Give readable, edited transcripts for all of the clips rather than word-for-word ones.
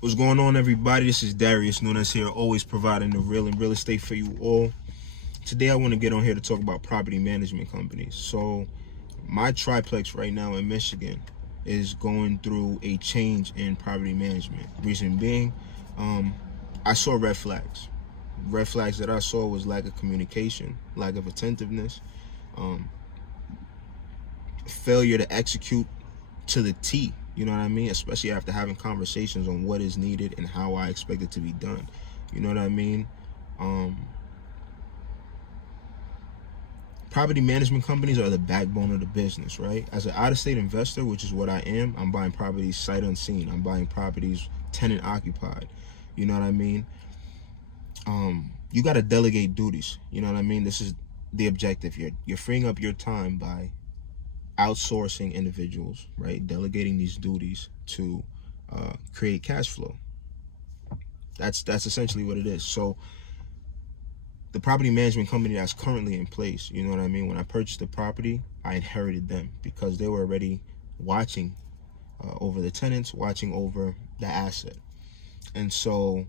What's going on, everybody? This is Darius Nunes here, always providing the real and real estate for you all. Today I want to get on here to talk about property management companies. So my triplex right now in Michigan is going through a change in property management. Reason being, I saw red flags. Red flags that I saw was lack of communication, lack of attentiveness, failure to execute to the T. You know what I mean? Especially after having conversations on what is needed and how I expect it to be done. You know what I mean? Property management companies are the backbone of the business, right? As an out-of-state investor, which is what I am, I'm buying properties sight unseen. I'm buying properties tenant occupied. You know what I mean? You got to delegate duties. You know what I mean? This is the objective. You're freeing up your time by outsourcing individuals, right? Delegating these duties to create cash flow. That's essentially what it is. So the property management company that's currently in place, you know what I mean? When I purchased the property, I inherited them because they were already watching over the tenants, watching over the asset. And so,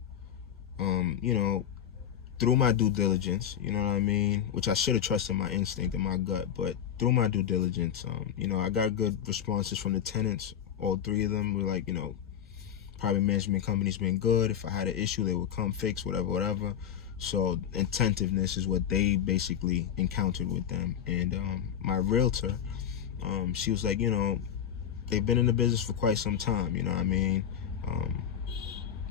through my due diligence, you know what I mean, which I should have trusted my instinct and my gut, but through my due diligence, I got good responses from the tenants. All three of them were like, property management company's been good. If I had an issue, they would come fix whatever. So attentiveness is what they basically encountered with them. And my realtor, she was like, they've been in the business for quite some time, you know what I mean?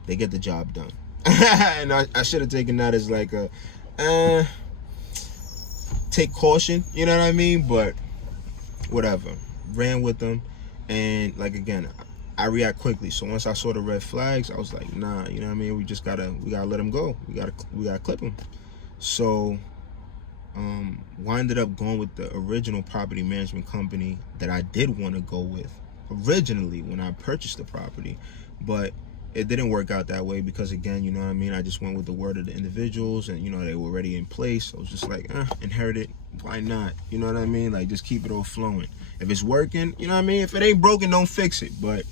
They get the job done. And I should have taken that as like take caution, you know what I mean? But whatever, ran with them. And like, again, I react quickly. So once I saw the red flags, I was like, nah, you know what I mean? We gotta let them go. We gotta clip them. So winded up going with the original property management company that I did want to go with originally when I purchased the property, but it didn't work out that way because, again, you know what I mean, I just went with the word of the individuals, and they were already in place. So I was just like, inherit it, why not? You know what I mean? Like, just keep it all flowing. If it's working, you know what I mean? If it ain't broken, don't fix it. But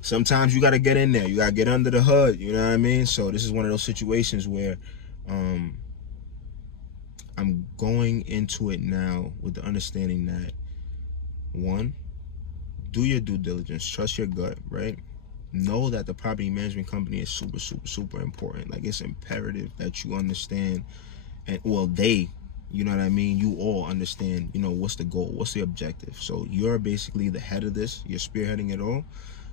sometimes you got to get in there, you got to get under the hood, you know what I mean? So this is one of those situations where I'm going into it now with the understanding that, one, do your due diligence, trust your gut, right? Know that the property management company is super important. Like, it's imperative that you understand, and they, you know what I mean, you all understand, what's the goal, what's the objective. So you're basically the head of this, you're spearheading it all.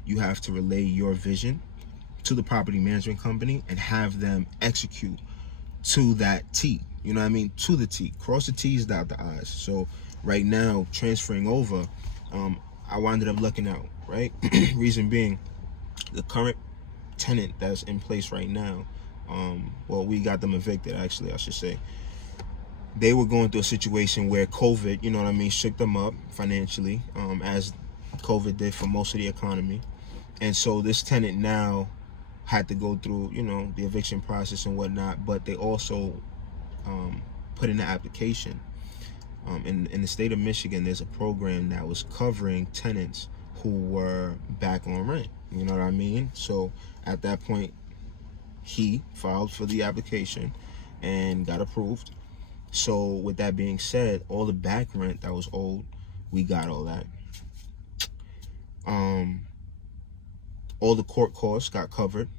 You have to relay your vision to the property management company and have them execute to that T, you know what I mean, to the T. Cross the T's, dot the I's. So right now, transferring over, I wound up lucking out, right? Reason being, the current tenant that's in place right now, we got them evicted, actually, I should say. They were going through a situation where COVID, you know what I mean, shook them up financially, as COVID did for most of the economy. And so this tenant now had to go through, the eviction process and whatnot, but they also put in an application. In the state of Michigan, there's a program that was covering tenants who were back on rent. You know what I mean? So at that point, he filed for the application and got approved. So with that being said, all the back rent that was owed, we got all that. All the court costs got covered,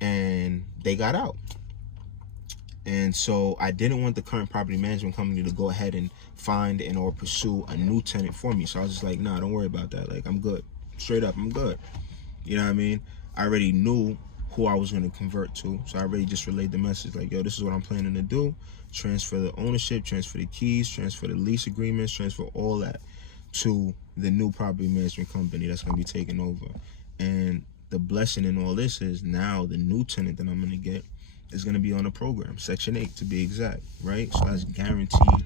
and they got out. And so I didn't want the current property management company to go ahead and find and or pursue a new tenant for me. So I was just like, nah, don't worry about that. Like, I'm good. Straight up, I'm good. You know what I mean? I already knew who I was going to convert to. So I already just relayed the message like, yo, this is what I'm planning to do. Transfer the ownership, transfer the keys, transfer the lease agreements, transfer all that to the new property management company that's going to be taking over. And the blessing in all this is now the new tenant that I'm going to get is going to be on a program, Section 8 to be exact, right? So that's guaranteed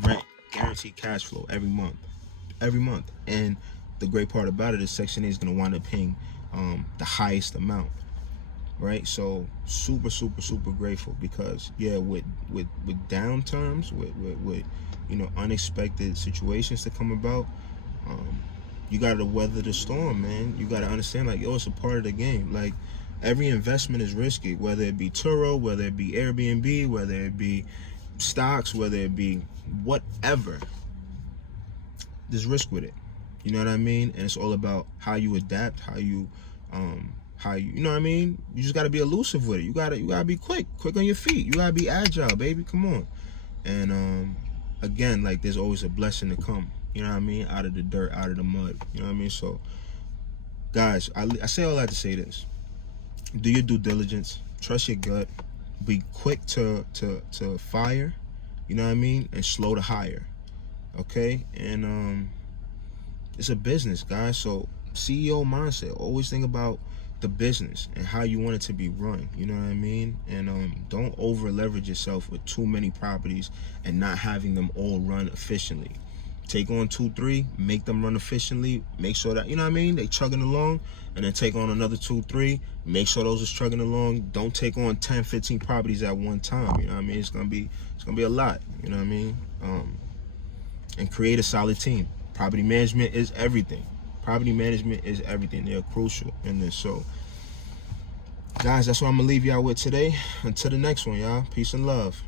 rent, guaranteed cash flow every month. And the great part about it is Section 8 is going to wind up paying the highest amount, right? So super grateful because, with downturns, with unexpected situations to come about, You gotta weather the storm, man. You gotta understand, like, yo, it's a part of the game. Like, every investment is risky, whether it be Turo, whether it be Airbnb, whether it be stocks, whether it be whatever. There's risk with it. You know what I mean? And it's all about how you adapt, how you you know what I mean? You just gotta be elusive with it. You gotta be quick on your feet. You gotta be agile, baby. Come on. And again, like, there's always a blessing to come. You know what I mean? Out of the dirt, out of the mud. You know what I mean? So, guys, I say all that to say this: do your due diligence, trust your gut, be quick to fire. You know what I mean? And slow to hire. Okay? And it's a business, guys. So CEO mindset. Always think about the business and how you want it to be run. You know what I mean? And don't over leverage yourself with too many properties and not having them all run efficiently. Take on 2-3, make them run efficiently, make sure that, you know what I mean, they chugging along, and then take on another 2-3, make sure those are chugging along. Don't take on 10-15 properties at one time. You know what I mean? It's gonna be a lot. You know what I mean? And create a solid team. Property management is everything. Property management is everything. They're crucial in this. So, guys, that's what I'm gonna leave y'all with today. Until the next one, y'all. Peace and love.